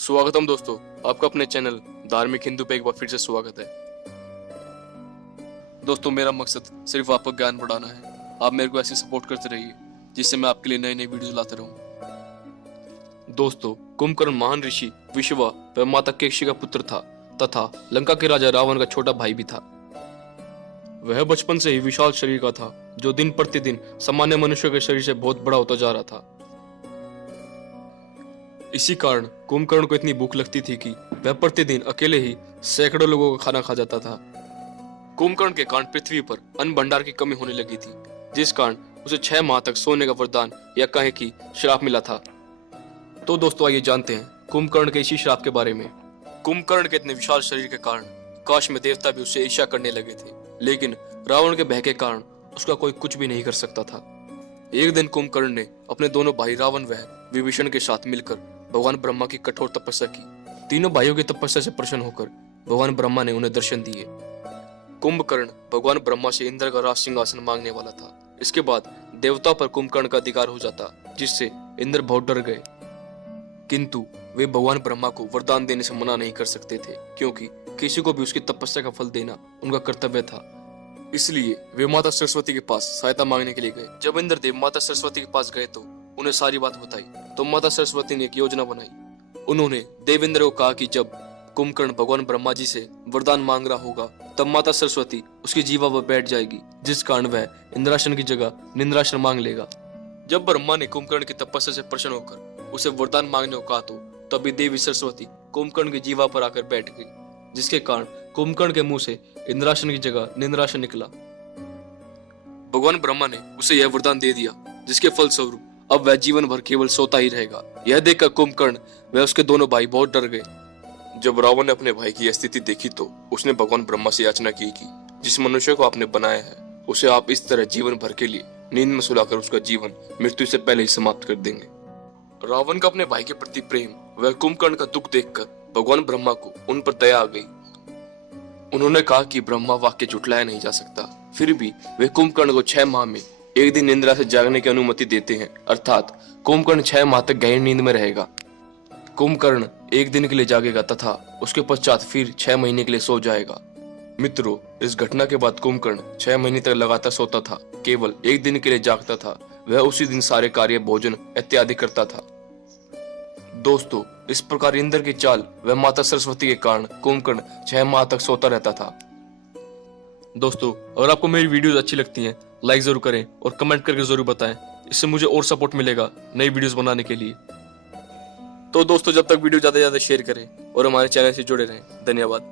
स्वागतम दोस्तों, आपका अपने चैनल धार्मिक हिंदू पे एक बार फिर से स्वागत है। दोस्तों, मेरा मकसद सिर्फ आपको ज्ञान बढ़ाना है। आप मेरे को ऐसे सपोर्ट करते रहिए जिससे मैं आपके लिए नए नए वीडियोस लाते रहूं। दोस्तों, कुंभकर्ण महान ऋषि विश्वा व माता केकशी का पुत्र था तथा लंका के राजा रावण का छोटा भाई भी था। वह बचपन से ही विशाल शरीर का था, जो दिन प्रतिदिन सामान्य मनुष्य के शरीर से बहुत बड़ा होता जा रहा था। इसी कारण कुंभकर्ण को इतनी भूख लगती थी कि वह प्रतिदिन अकेले ही सैकड़ों लोगों का खाना खा जाता था। कुंभकर्ण के कारण पृथ्वी पर अन्न भंडार की कमी होने लगी थी, जिस कारण उसे 6 माह तक सोने का वरदान या कहें कि श्राप मिला था। तो दोस्तों, आइए जानते हैं कुंभकर्ण के इसी श्राप के बारे में। कुंभकर्ण के इतने विशाल शरीर के कारण काश में देवता भी उससे ईर्ष्या करने लगे थे, लेकिन रावण के भय के कारण उसका कोई कुछ भी नहीं कर सकता था। एक दिन कुंभकर्ण ने अपने दोनों भाई रावण व विभीषण के साथ मिलकर भगवान ब्रह्मा की कठोर तपस्या की। तीनों भाइयों की तपस्या से प्रसन्न होकर भगवान ब्रह्मा ने उन्हें दर्शन दिए। कुंभकर्ण भगवान ब्रह्मा से इंद्र का राज सिंहासन मांगने वाला था। इसके बाद देवता पर कुंभकर्ण का अधिकार हो जाता, जिससे इंद्र बहुत डर गए। किंतु वे भगवान ब्रह्मा को वरदान देने से मना नहीं कर सकते थे, क्योंकि किसी को भी उसकी तपस्या का फल देना उनका कर्तव्य था। इसलिए वे माता सरस्वती के पास सहायता मांगने के लिए गए। जब इंद्रदेव माता सरस्वती के पास गए तो उन्हें सारी बात बताई, तो माता सरस्वती ने एक योजना बनाई। उन्होंने देवेंद्र को कहा कि जब कुंभकर्ण भगवान ब्रह्मा जी से वरदान मांग रहा होगा, तब माता सरस्वती उसकी जीवा पर बैठ जाएगी, जिस कारण वह इंद्रासन की जगह निंद्रासन मांग लेगा। जब ब्रह्मा ने कुंभकर्ण की तपस्या से प्रसन्न होकर उसे वरदान मांगने को कहा, तो तभी देवी सरस्वती कुंभकर्ण की जीवा पर आकर बैठ गई, जिसके कारण कुंभकर्ण के मुंह से इंद्रासन की जगह निंद्रासन निकला। भगवान ब्रह्मा ने उसे यह वरदान दे दिया, जिसके फलस्वरूप अब वह जीवन भर केवल सोता ही रहेगा। यह देखकर कुंभकर्ण व उसके दोनों भाई बहुत डर गए। जब रावण ने अपने भाई की स्थिति देखी, तो उसने भगवान ब्रह्मा से याचना की कि जिस मनुष्य को आपने बनाया है, उसे आप इस तरह जीवन भर के लिए नींद में सुलाकर उसका जीवन मृत्यु से पहले ही समाप्त कर देंगे। रावण का अपने भाई के प्रति प्रेम व कुंभकर्ण का दुख देखकर भगवान ब्रह्मा को उन पर दया आ गई। उन्होंने कहा कि ब्रह्मा वाक्य झुठलाया नहीं जा सकता। फिर भी वे कुंभकर्ण को 6 माह में एक दिन निद्रा से जागने की अनुमति देते हैं, अर्थात कुंभकर्ण 6 माह तक गहरी नींद में रहेगा। कुंभकर्ण एक दिन के लिए जागेगा तथा उसके पश्चात फिर 6 महीने के लिए सो जाएगा। मित्रों, इस घटना के बाद कुंभकर्ण 6 महीने तक लगातार सोता था, केवल एक दिन के लिए जागता था। वह उसी दिन सारे कार्य, भोजन इत्यादि करता था। दोस्तों, इस प्रकार इंद्र की चाल व माता सरस्वती के कारण कुंभकर्ण 6 माह तक सोता रहता था। दोस्तों, अगर आपको मेरी वीडियोस अच्छी लगती हैं, लाइक जरूर करें और कमेंट करके जरूर बताएं। इससे मुझे और सपोर्ट मिलेगा नई वीडियोस बनाने के लिए। तो दोस्तों, जब तक वीडियो ज्यादा से ज्यादा शेयर करें और हमारे चैनल से जुड़े रहें। धन्यवाद।